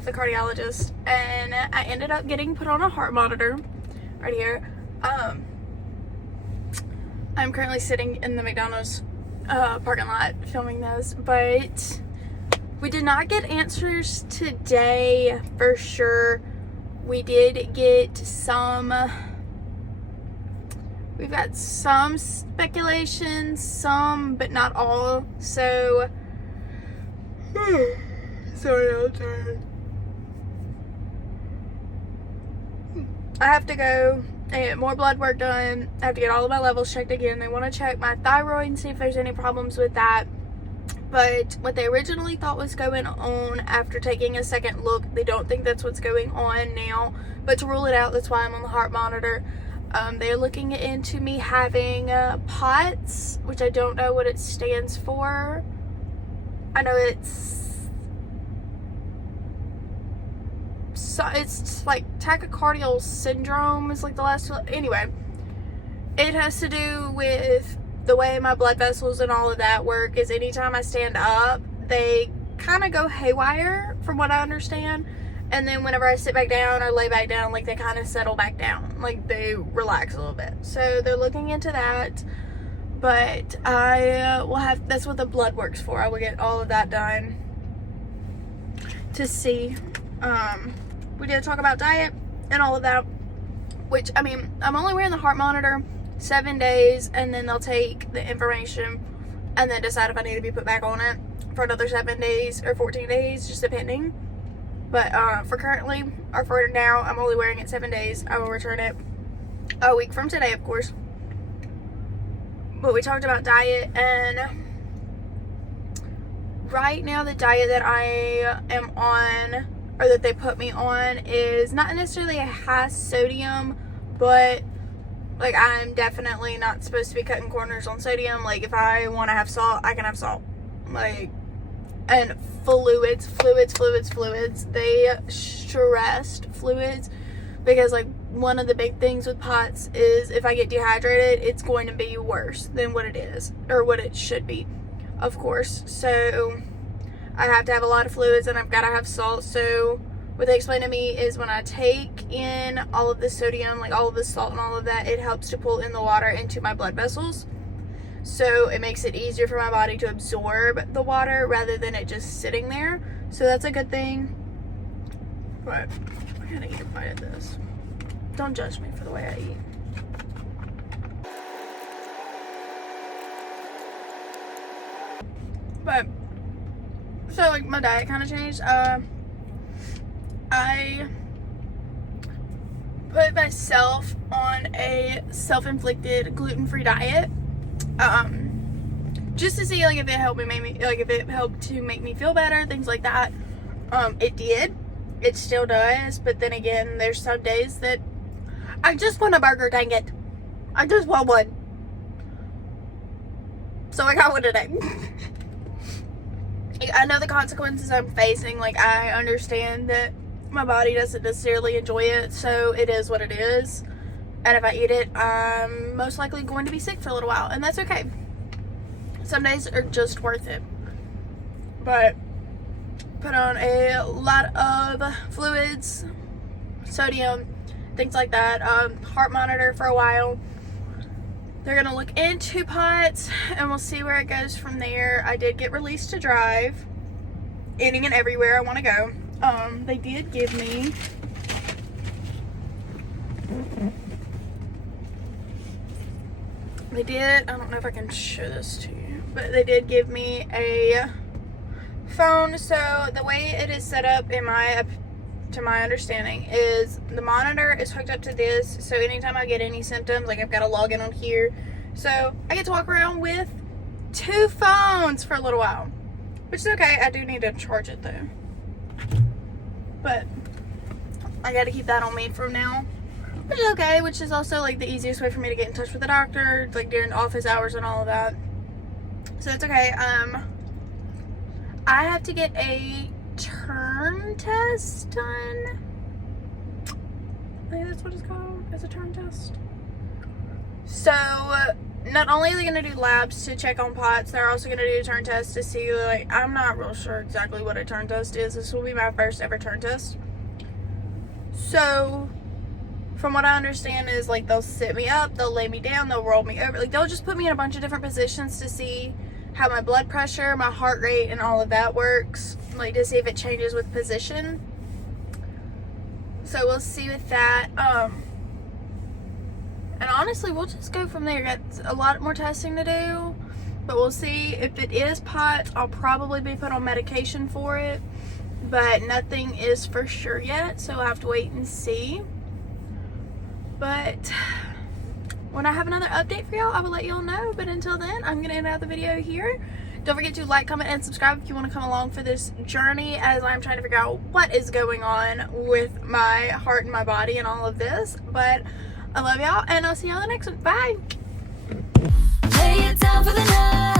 left the cardiologist, and I ended up getting put on a heart monitor right here. I'm currently sitting in the McDonald's parking lot filming this, but we did not get answers today for sure. We did get some, we've got some speculation, some, but not all. So, sorry, I'm tired. I have to go and get more blood work done. I have to get all of my levels checked again. They want to check my thyroid and see if there's any problems with that. But what they originally thought was going on, after taking a second look, they don't think that's what's going on now. But to rule it out, that's why I'm on the heart monitor. They're looking into me having POTS, which I don't know what it stands for. I know it's like tachycardial syndrome is like the last. Anyway, it has to do with the way my blood vessels and all of that work. Is anytime I stand up, they kind of go haywire from what I understand, and then whenever I sit back down or lay back down, like they kind of settle back down, like they relax a little bit. So they're looking into that, but I will have, that's what the blood works for. I will get all of that done to see. We did talk about diet and all of that, which, I mean, I'm only wearing the heart monitor 7 days, and then they'll take the information and then decide if I need to be put back on it for another 7 days or 14 days, just depending. But for currently, or for now, I'm only wearing it 7 days. I will return it a week from today, of course. But we talked about diet, and right now the diet that I am on, or that they put me on, is not necessarily a high sodium, but like I'm definitely not supposed to be cutting corners on sodium. Like if I want to have salt, I can have salt. Like, and fluids. They stressed fluids because like one of the big things with POTS is if I get dehydrated, it's going to be worse than what it is, or what it should be, of course. So I have to have a lot of fluids, and I've got to have salt. So what they explained to me is when I take in all of the sodium, like all of the salt and all of that, it helps to pull in the water into my blood vessels. So it makes it easier for my body to absorb the water rather than it just sitting there. So that's a good thing. But I gotta eat a bite of this. Don't judge me for the way I eat. But so like my diet kind of changed. I put myself on a self-inflicted gluten-free diet, just to see like if it helped to make me feel better, things like that. It did. It still does. But then again, there's some days that I just want a burger. Dang it! I just want one. So I got one today. I know the consequences I'm facing. Like, I understand that my body doesn't necessarily enjoy it, so it is what it is. And if I eat it, I'm most likely going to be sick for a little while, and that's okay. Some days are just worth it. But put on a lot of fluids, sodium, things like that. Heart monitor for a while. They're gonna look into POTS, and we'll see where it goes from there. I did get released to drive any and everywhere I want to go. They did give me I don't know if I can show this to you, but they did give me a phone. So the way it is set up, to my understanding, is the monitor is hooked up to this, so anytime I get any symptoms, like I've got to log in on here, so I get to walk around with 2 phones for a little while, which is okay. I do need to charge it though, but I got to keep that on me from now, which is okay, which is also like the easiest way for me to get in touch with the doctor, like during office hours and all of that, so it's okay. I have to get a turn test done. I think that's what it's called, as a turn test. So not only are they going to do labs to check on POTS, they're also going to do a turn test to see, like, I'm not real sure exactly what a turn test is. This will be my first ever turn test. So, from what I understand is, like, they'll sit me up, they'll lay me down, they'll roll me over. Like, they'll just put me in a bunch of different positions to see how my blood pressure, my heart rate, and all of that works. Like, to see if it changes with position. So, we'll see with that. And honestly, we'll just go from there. Got a lot more testing to do. But we'll see. If it is POTS, I'll probably be put on medication for it. But nothing is for sure yet. So, I'll have to wait and see. But when I have another update for y'all, I will let y'all know. But until then, I'm going to end out the video here. Don't forget to like, comment, and subscribe if you want to come along for this journey as I'm trying to figure out what is going on with my heart and my body and all of this. But I love y'all, and I'll see y'all in the next one. Bye! Lay it down for the night.